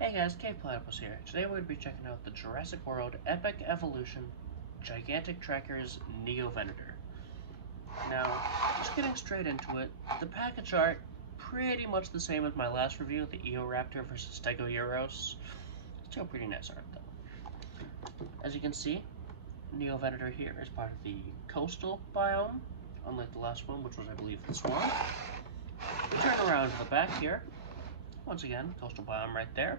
Hey guys, Cave Platypus here. Today we're going to be checking out the Jurassic World Epic Evolution Gigantic Trackers Neovenator. Now, just getting straight into it, the package art pretty much the same as my last review, the Eoraptor versus Stegosaurus. Still pretty nice art though. As you can see, Neovenator here is part of the coastal biome, unlike the last one, which was I believe this one. Turn around to the back here. Once again, coastal biome right there.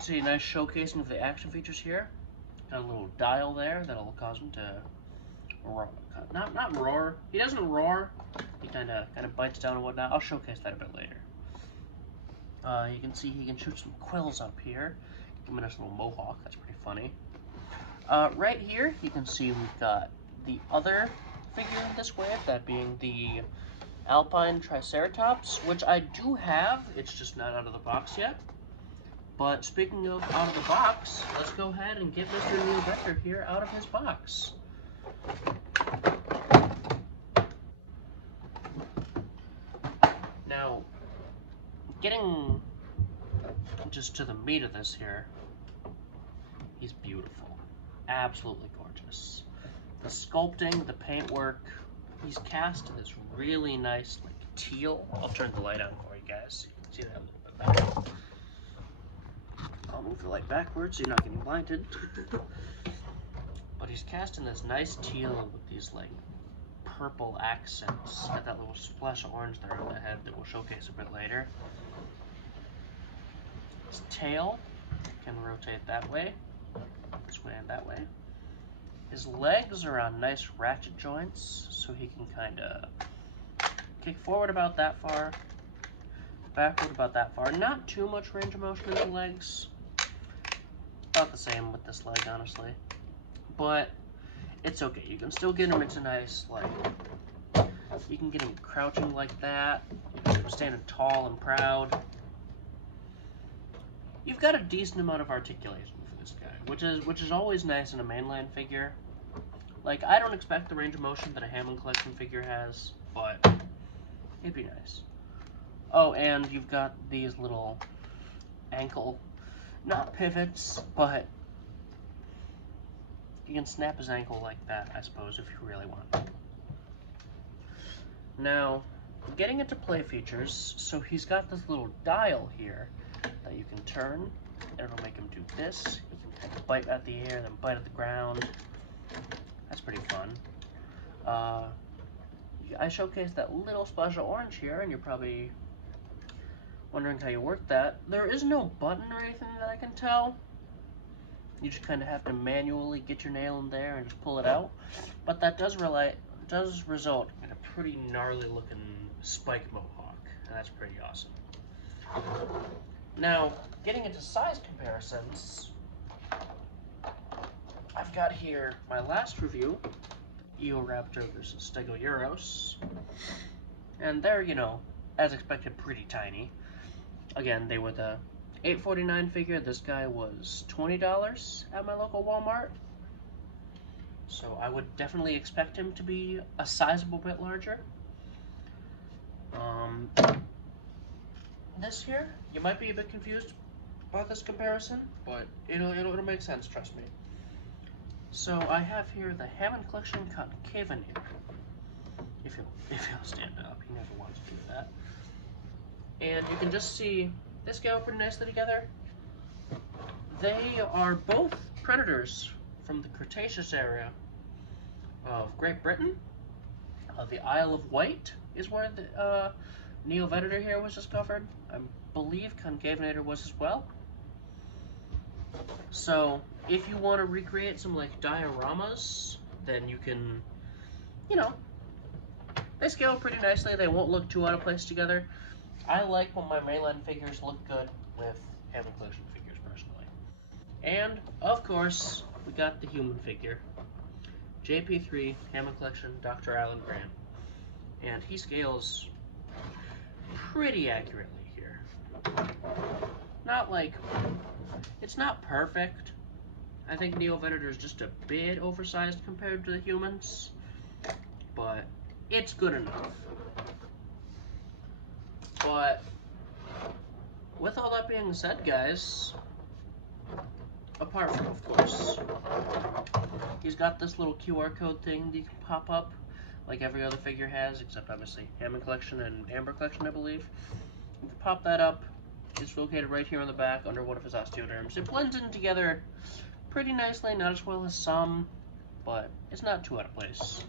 See a nice showcasing of the action features here. Got a little dial there that'll cause him to roar. Not roar. He doesn't roar. He kind of bites down and whatnot. I'll showcase that a bit later. You can see he can shoot some quills up here. Give him a nice little mohawk. That's pretty funny. Right here, you can see we've got the other figure in this wave, that being the Alpine Triceratops, which I do have. It's just not out of the box yet. But speaking of out of the box, let's go ahead and get Mr. Neovenator here out of his box. Now, getting just to the meat of this here, he's beautiful. Absolutely gorgeous. The sculpting, the paintwork, he's cast in this really nice like teal. I'll turn the light on for you guys so you can see that a little bit better. I'll move the light backwards so you're not getting blinded. But he's cast in this nice teal with these like purple accents. Got that little splash of orange there on the head that we'll showcase a bit later. His tail can rotate that way, this way and that way. His legs are on nice ratchet joints, so he can kind of kick forward about that far, backward about that far. Not too much range of motion in the legs. About the same with this leg, honestly. But it's okay. You can still get him into nice, like, you can get him crouching like that. You can get him standing tall and proud. You've got a decent amount of articulation for this guy, which is always nice in a mainline figure. Like, I don't expect the range of motion that a Hammond Collection figure has, but it'd be nice. Oh, and you've got these little ankle, not pivots, but you can snap his ankle like that, I suppose, if you really want to. Now, getting into play features, so he's got this little dial here that you can turn, and it'll make him do this. He can kind of bite at the air, then bite at the ground. That's pretty fun. I showcased that little splash of orange here, and you're probably wondering how you work that. There is no button or anything that I can tell. You just kind of have to manually get your nail in there and just pull it out. But that does result in a pretty gnarly looking spike mohawk, and that's pretty awesome. Now, getting into size comparisons, I've got here my last review, Eoraptor versus Stegosaurus, and they're, you know, as expected, pretty tiny. Again, they were the $8.49 figure. This guy was $20 at my local Walmart. So I would definitely expect him to be a sizable bit larger. This here, you might be a bit confused about this comparison, but it'll make sense, trust me. So I have here the Hammond Collection Neovenator. If he'll stand up, he never wanted to do that. And you can just see they scale pretty nicely together. They are both predators from the Cretaceous area of Great Britain. The Isle of Wight is where the Neovenator here was discovered. I believe Concavenator was as well. So if you want to recreate some like dioramas, then you can, you know, they scale pretty nicely. They won't look too out of place together. I like when my mainline figures look good with Hammond Collection figures, personally. And, of course, we got the human figure. JP3, Hammond Collection, Dr. Alan Grant. And he scales pretty accurately here. Not like, it's not perfect. I think Neovenator is just a bit oversized compared to the humans, but it's good enough. But with all that being said, guys, apart from, of course, he's got this little QR code thing that you can pop up, like every other figure has, except obviously Hammond Collection and Amber Collection, I believe. You can pop that up. It's located right here on the back under one of his osteoderms. It blends in together pretty nicely, not as well as some, but it's not too out of place.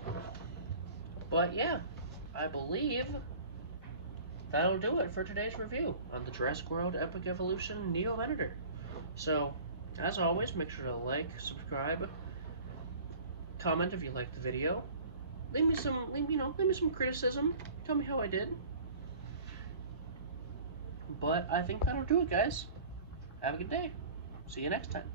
But yeah, I believe that'll do it for today's review on the Jurassic World Epic Evolution Neovenator. So, as always, make sure to like, subscribe, comment if you liked the video. Leave me some criticism. Tell me how I did. But I think that'll do it, guys. Have a good day. See you next time.